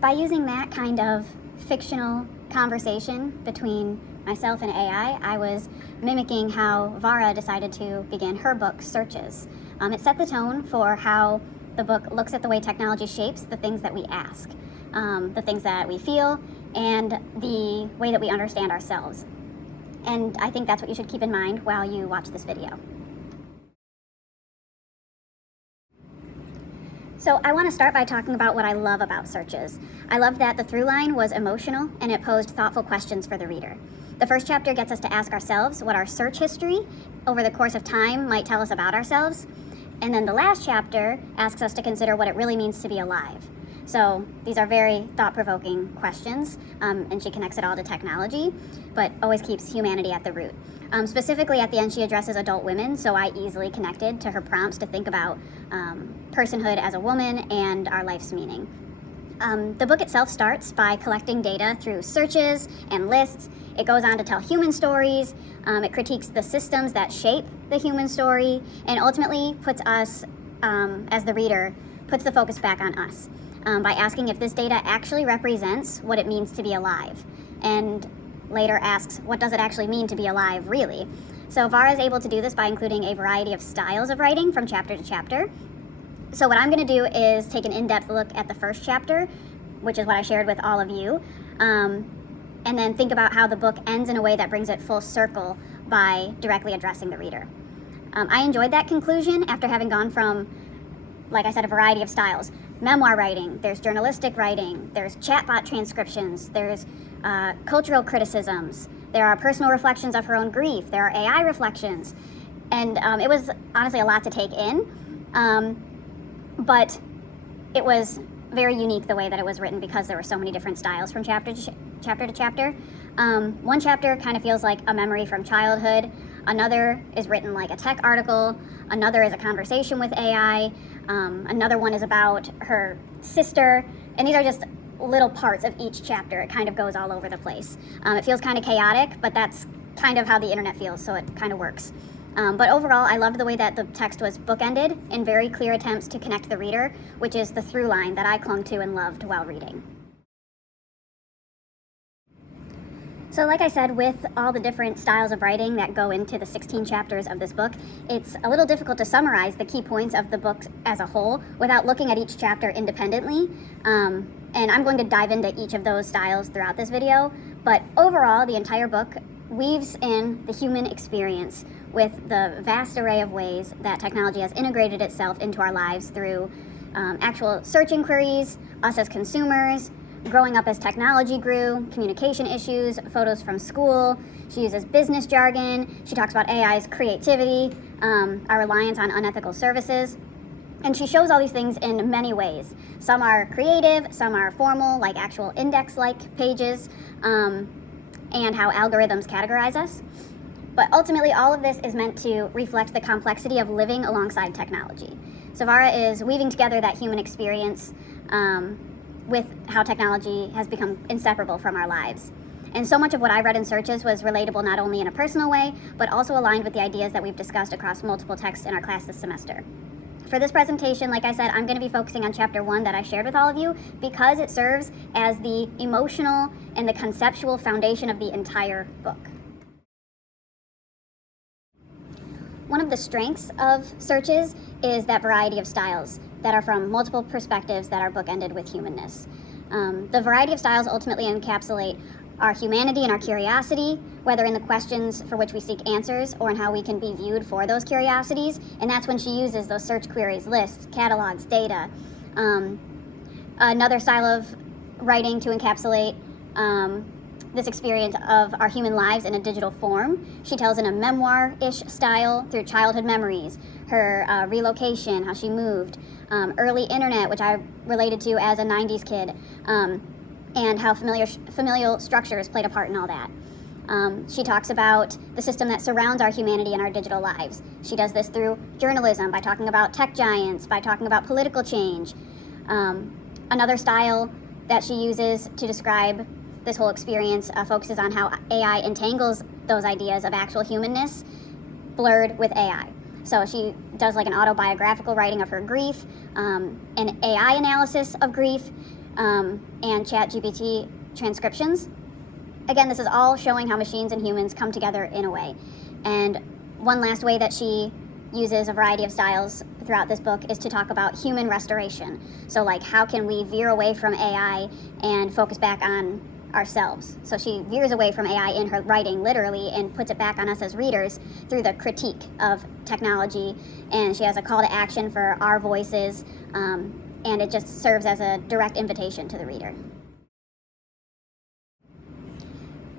by using that kind of fictional conversation between myself and AI, I was mimicking how Vara decided to begin her book, Searches. It set the tone for how the book looks at the way technology shapes the things that we ask, the things that we feel, and the way that we understand ourselves. And I think that's what you should keep in mind while you watch this video. So I want to start by talking about what I love about Searches. I love that the through line was emotional and it posed thoughtful questions for the reader. The first chapter gets us to ask ourselves what our search history over the course of time might tell us about ourselves. And then the last chapter asks us to consider what it really means to be alive. So these are very thought-provoking questions, and she connects it all to technology, but always keeps humanity at the root. Specifically at the end, she addresses adult women, so I easily connected to her prompts to think about personhood as a woman and our life's meaning. The book itself starts by collecting data through searches and lists. It goes on to tell human stories. It critiques the systems that shape the human story, and ultimately puts us, as the reader, puts the focus back on us by asking if this data actually represents what it means to be alive, and later asks, what does it actually mean to be alive, really? So Vara is able to do this by including a variety of styles of writing from chapter to chapter. So what I'm going to do is take an in-depth look at the first chapter, which is what I shared with all of you, and then think about how the book ends in a way that brings it full circle by directly addressing the reader. I enjoyed that conclusion after having gone from, like I said, a variety of styles. Memoir writing, there's journalistic writing, there's chatbot transcriptions, there's cultural criticisms, there are personal reflections of her own grief, there are AI reflections, and it was honestly a lot to take in, but it was very unique the way that it was written because there were so many different styles from chapter to chapter. One chapter kind of feels like a memory from childhood, another is written like a tech article, another is a conversation with AI, another one is about her sister, and these are just little parts of each chapter. It kind of goes all over the place. It feels kind of chaotic, but that's kind of how the internet feels, so it kind of works. But overall, I loved the way that the text was bookended in very clear attempts to connect the reader, which is the through line that I clung to and loved while reading. So like I said, with all the different styles of writing that go into the 16 chapters of this book, it's a little difficult to summarize the key points of the book as a whole without looking at each chapter independently. And I'm going to dive into each of those styles throughout this video. But overall, the entire book weaves in the human experience with the vast array of ways that technology has integrated itself into our lives through actual search inquiries, us as consumers, growing up as technology grew, communication issues, photos from school. She uses business jargon. She talks about AI's creativity, our reliance on unethical services. And she shows all these things in many ways. Some are creative, some are formal, like actual index-like pages, and how algorithms categorize us. But ultimately, all of this is meant to reflect the complexity of living alongside technology. So Vara is weaving together that human experience with how technology has become inseparable from our lives. And so much of what I read in Searches was relatable not only in a personal way, but also aligned with the ideas that we've discussed across multiple texts in our class this semester. For this presentation, like I said, I'm going to be focusing on chapter 1 that I shared with all of you because it serves as the emotional and the conceptual foundation of the entire book. One of the strengths of Searches is that variety of styles that are from multiple perspectives that are bookended with humanness. The variety of styles ultimately encapsulate our humanity and our curiosity, whether in the questions for which we seek answers or in how we can be viewed for those curiosities. And that's when she uses those search queries, lists, catalogs, data. Another style of writing to encapsulate this experience of our human lives in a digital form. She tells in a memoir-ish style through childhood memories, her relocation, how she moved, early internet, which I related to as a 90s kid, and how familial structures played a part in all that. She talks about the system that surrounds our humanity and our digital lives. She does this through journalism, by talking about tech giants, by talking about political change. Another style that she uses to describe this whole experience focuses on how AI entangles those ideas of actual humanness blurred with AI. So she does like an autobiographical writing of her grief, an AI analysis of grief, and ChatGPT transcriptions. Again, this is all showing how machines and humans come together in a way. And one last way that she uses a variety of styles throughout this book is to talk about human restoration. So like, how can we veer away from AI and focus back on ourselves? So she veers away from AI in her writing, literally, and puts it back on us as readers through the critique of technology. And she has a call to action for our voices, and it just serves as a direct invitation to the reader.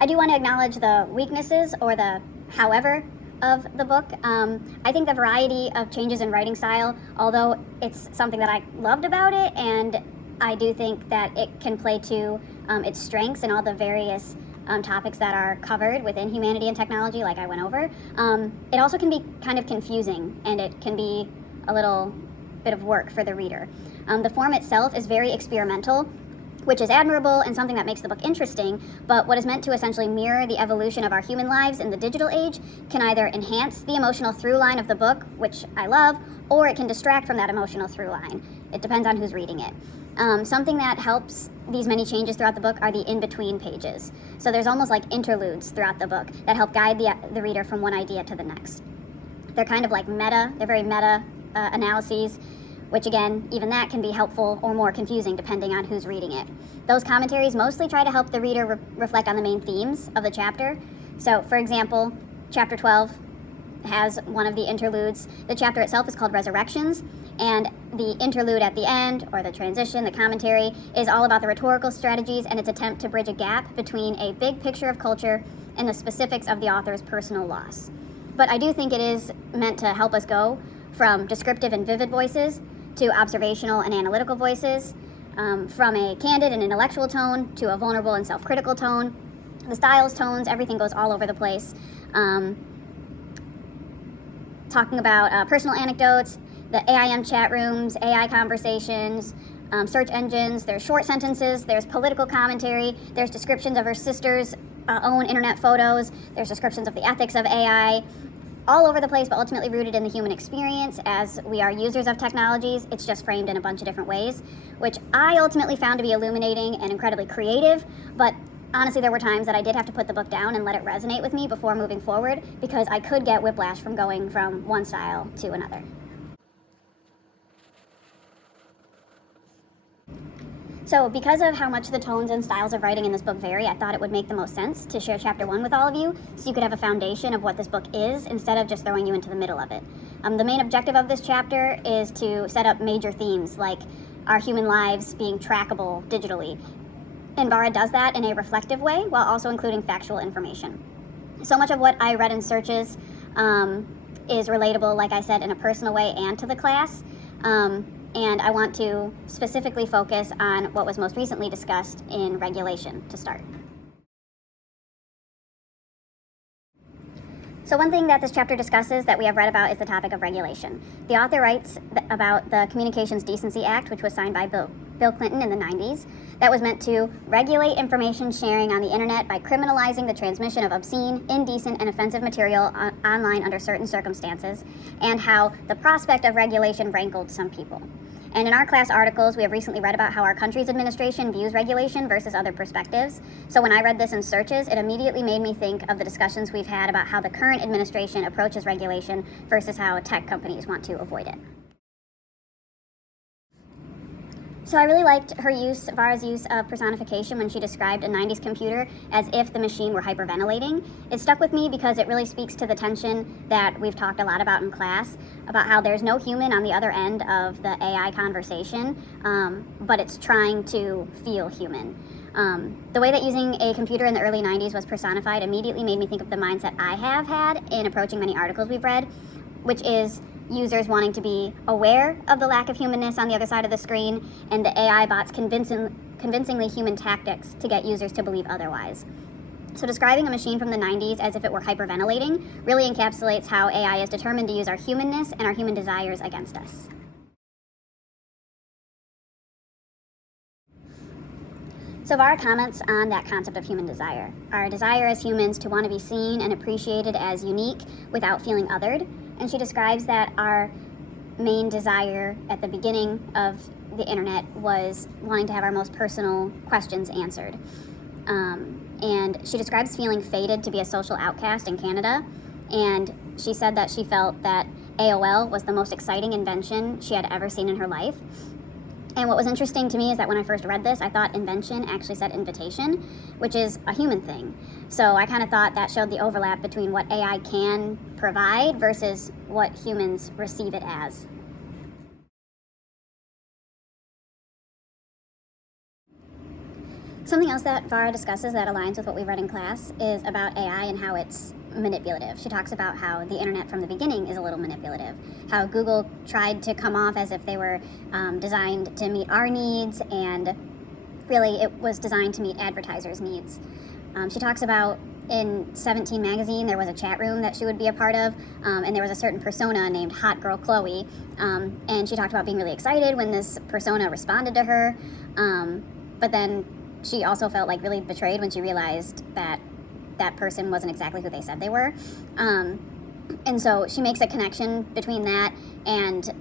I do want to acknowledge the weaknesses, or the however, of the book. I think the variety of changes in writing style, although it's something that I loved about it, and I do think that it can play to its strengths and all the various topics that are covered within humanity and technology, like I went over. It also can be kind of confusing, and it can be a little bit of work for the reader. The form itself is very experimental, which is admirable and something that makes the book interesting, but what is meant to essentially mirror the evolution of our human lives in the digital age can either enhance the emotional through line of the book, which I love, or it can distract from that emotional through line. It depends on who's reading it. Something that helps these many changes throughout the book are the in-between pages. So there's almost like interludes throughout the book that help guide the reader from one idea to the next. They're kind of like they're very meta analyses, which again, even that can be helpful or more confusing depending on who's reading it. Those commentaries mostly try to help the reader reflect on the main themes of the chapter. So for example, chapter 12 has one of the interludes. The chapter itself is called Resurrections, and the interlude at the end, or the transition, the commentary, is all about the rhetorical strategies and its attempt to bridge a gap between a big picture of culture and the specifics of the author's personal loss. But I do think it is meant to help us go from descriptive and vivid voices to observational and analytical voices, from a candid and intellectual tone to a vulnerable and self-critical tone. The styles, tones, everything goes all over the place. Talking about personal anecdotes, the AIM chat rooms, AI conversations, search engines, there's short sentences, there's political commentary, there's descriptions of her sister's own internet photos, there's descriptions of the ethics of AI, all over the place, but ultimately rooted in the human experience. As we are users of technologies, it's just framed in a bunch of different ways, which I ultimately found to be illuminating and incredibly creative. But honestly, there were times that I did have to put the book down and let it resonate with me before moving forward, because I could get whiplash from going from one style to another. So because of how much the tones and styles of writing in this book vary, I thought it would make the most sense to share chapter 1 with all of you, so you could have a foundation of what this book is instead of just throwing you into the middle of it. The main objective of this chapter is to set up major themes like our human lives being trackable digitally. And Vara does that in a reflective way while also including factual information. So much of what I read in Searches is relatable, like I said, in a personal way and to the class. And I want to specifically focus on what was most recently discussed in Regulation to start. So one thing that this chapter discusses that we have read about is the topic of regulation. The author writes about the Communications Decency Act, which was signed by Bill Clinton in the 90s, that was meant to regulate information sharing on the internet by criminalizing the transmission of obscene, indecent, and offensive material online under certain circumstances, and how the prospect of regulation rankled some people. And in our class articles, we have recently read about how our country's administration views regulation versus other perspectives. So when I read this in Searches, it immediately made me think of the discussions we've had about how the current administration approaches regulation versus how tech companies want to avoid it. So I really liked Vara's use of personification when she described a 90s computer as if the machine were hyperventilating. It stuck with me because it really speaks to the tension that we've talked a lot about in class, about how there's no human on the other end of the AI conversation, but it's trying to feel human. The way that using a computer in the early 90s was personified immediately made me think of the mindset I have had in approaching many articles we've read, which is users wanting to be aware of the lack of humanness on the other side of the screen, and the AI bots convincingly human tactics to get users to believe otherwise. So describing a machine from the 90s as if it were hyperventilating really encapsulates how AI is determined to use our humanness and our human desires against us. So Vara comments on that concept of human desire, our desire as humans to want to be seen and appreciated as unique without feeling othered. And she describes that our main desire at the beginning of the internet was wanting to have our most personal questions answered. And she describes feeling fated to be a social outcast in Canada, and she said that she felt that AOL was the most exciting invention she had ever seen in her life. And what was interesting to me is that when I first read this, I thought invention actually said invitation, which is a human thing. So I kind of thought that showed the overlap between what AI can provide versus what humans receive it as. Something else that Vara discusses that aligns with what we read in class is about AI and how it's manipulative. She talks about how the internet from the beginning is a little manipulative, how Google tried to come off as if they were designed to meet our needs, and really it was designed to meet advertisers' needs. She talks about in 17 magazine there was a chat room that she would be a part of, and there was a certain persona named Hot Girl Chloe, and she talked about being really excited when this persona responded to her, but then she also felt like really betrayed when she realized that that person wasn't exactly who they said they were. And so she makes a connection between that and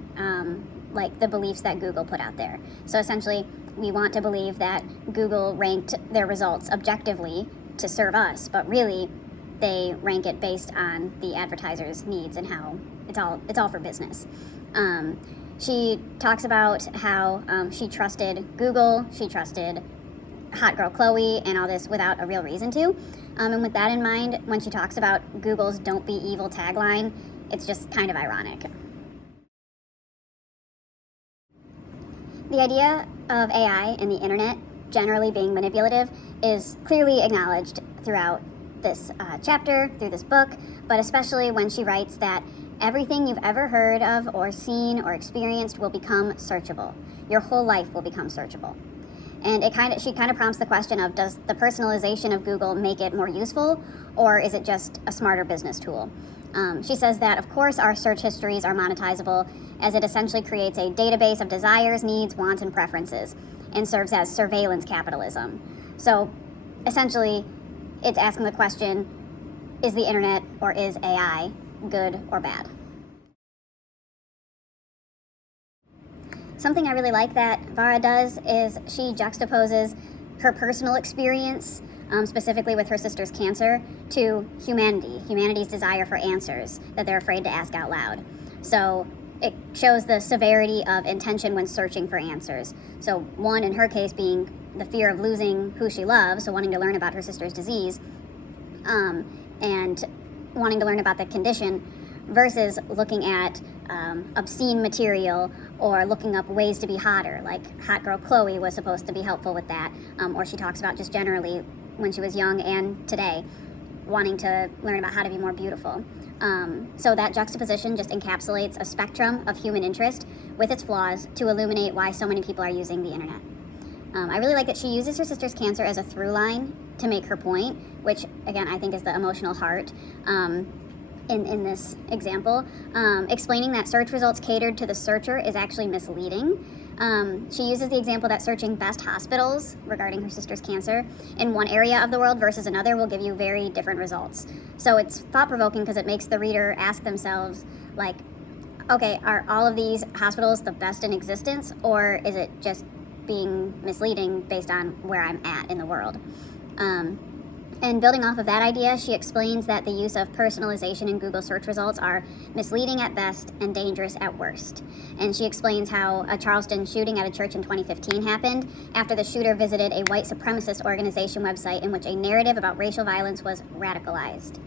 like the beliefs that Google put out there. So essentially, we want to believe that Google ranked their results objectively to serve us, but really they rank it based on the advertisers' needs and how it's all for business. She talks about how she trusted Google, she trusted Hot Girl Chloe and all this without a real reason to. And with that in mind, when she talks about Google's "Don't be evil" tagline, it's just kind of ironic. The idea of AI and the internet generally being manipulative is clearly acknowledged throughout this chapter, through this book, but especially when she writes that everything you've ever heard of or seen or experienced will become searchable. Your whole life will become searchable. And she kind of prompts the question of, does the personalization of Google make it more useful, or is it just a smarter business tool? She says that, of course, our search histories are monetizable, as it essentially creates a database of desires, needs, wants, and preferences, and serves as surveillance capitalism. So, essentially, it's asking the question, is the internet or is AI good or bad? Something I really like that Vara does is she juxtaposes her personal experience, specifically with her sister's cancer, to humanity's desire for answers that they're afraid to ask out loud. So it shows the severity of intention when searching for answers. So one, in her case, being the fear of losing who she loves, so wanting to learn about her sister's disease, and wanting to learn about the condition, versus looking at obscene material or looking up ways to be hotter, like Hot Girl Chloe was supposed to be helpful with that, or she talks about just generally when she was young and today, wanting to learn about how to be more beautiful. So that juxtaposition just encapsulates a spectrum of human interest with its flaws to illuminate why so many people are using the internet. I really like that she uses her sister's cancer as a through line to make her point, which again I think is the emotional heart in this example, explaining that search results catered to the searcher is actually misleading. She uses the example that searching best hospitals regarding her sister's cancer in one area of the world versus another will give you very different results. So it's thought-provoking because it makes the reader ask themselves, like, okay, are all of these hospitals the best in existence, or is it just being misleading based on where I'm at in the world? And building off of that idea, she explains that the use of personalization in Google search results are misleading at best and dangerous at worst. And she explains how a Charleston shooting at a church in 2015 happened after the shooter visited a white supremacist organization website in which a narrative about racial violence was radicalized.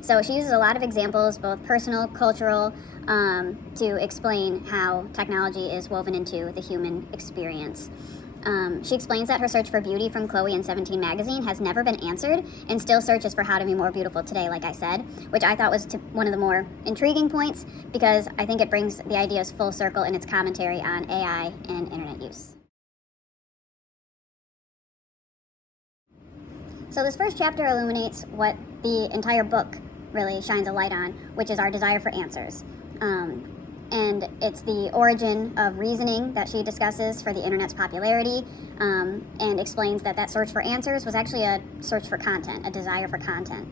So she uses a lot of examples, both personal, cultural, to explain how technology is woven into the human experience. She explains that her search for beauty from Chloe in 17 magazine has never been answered and still searches for how to be more beautiful today, like I said, which I thought was one of the more intriguing points because I think it brings the ideas full circle in its commentary on AI and internet use. So this first chapter illuminates what the entire book really shines a light on, which is our desire for answers. And it's the origin of reasoning that she discusses for the internet's popularity, and explains that search for answers was actually a search for content, a desire for content.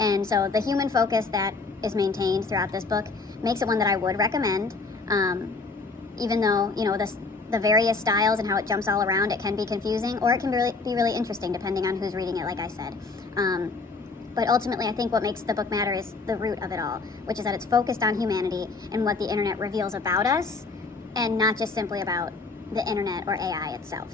And so the human focus that is maintained throughout this book makes it one that I would recommend. Even though, the various styles and how it jumps all around, it can be confusing, or it can be really interesting depending on who's reading it, like I said. But ultimately, I think what makes the book matter is the root of it all, which is that it's focused on humanity and what the internet reveals about us, and not just simply about the internet or AI itself.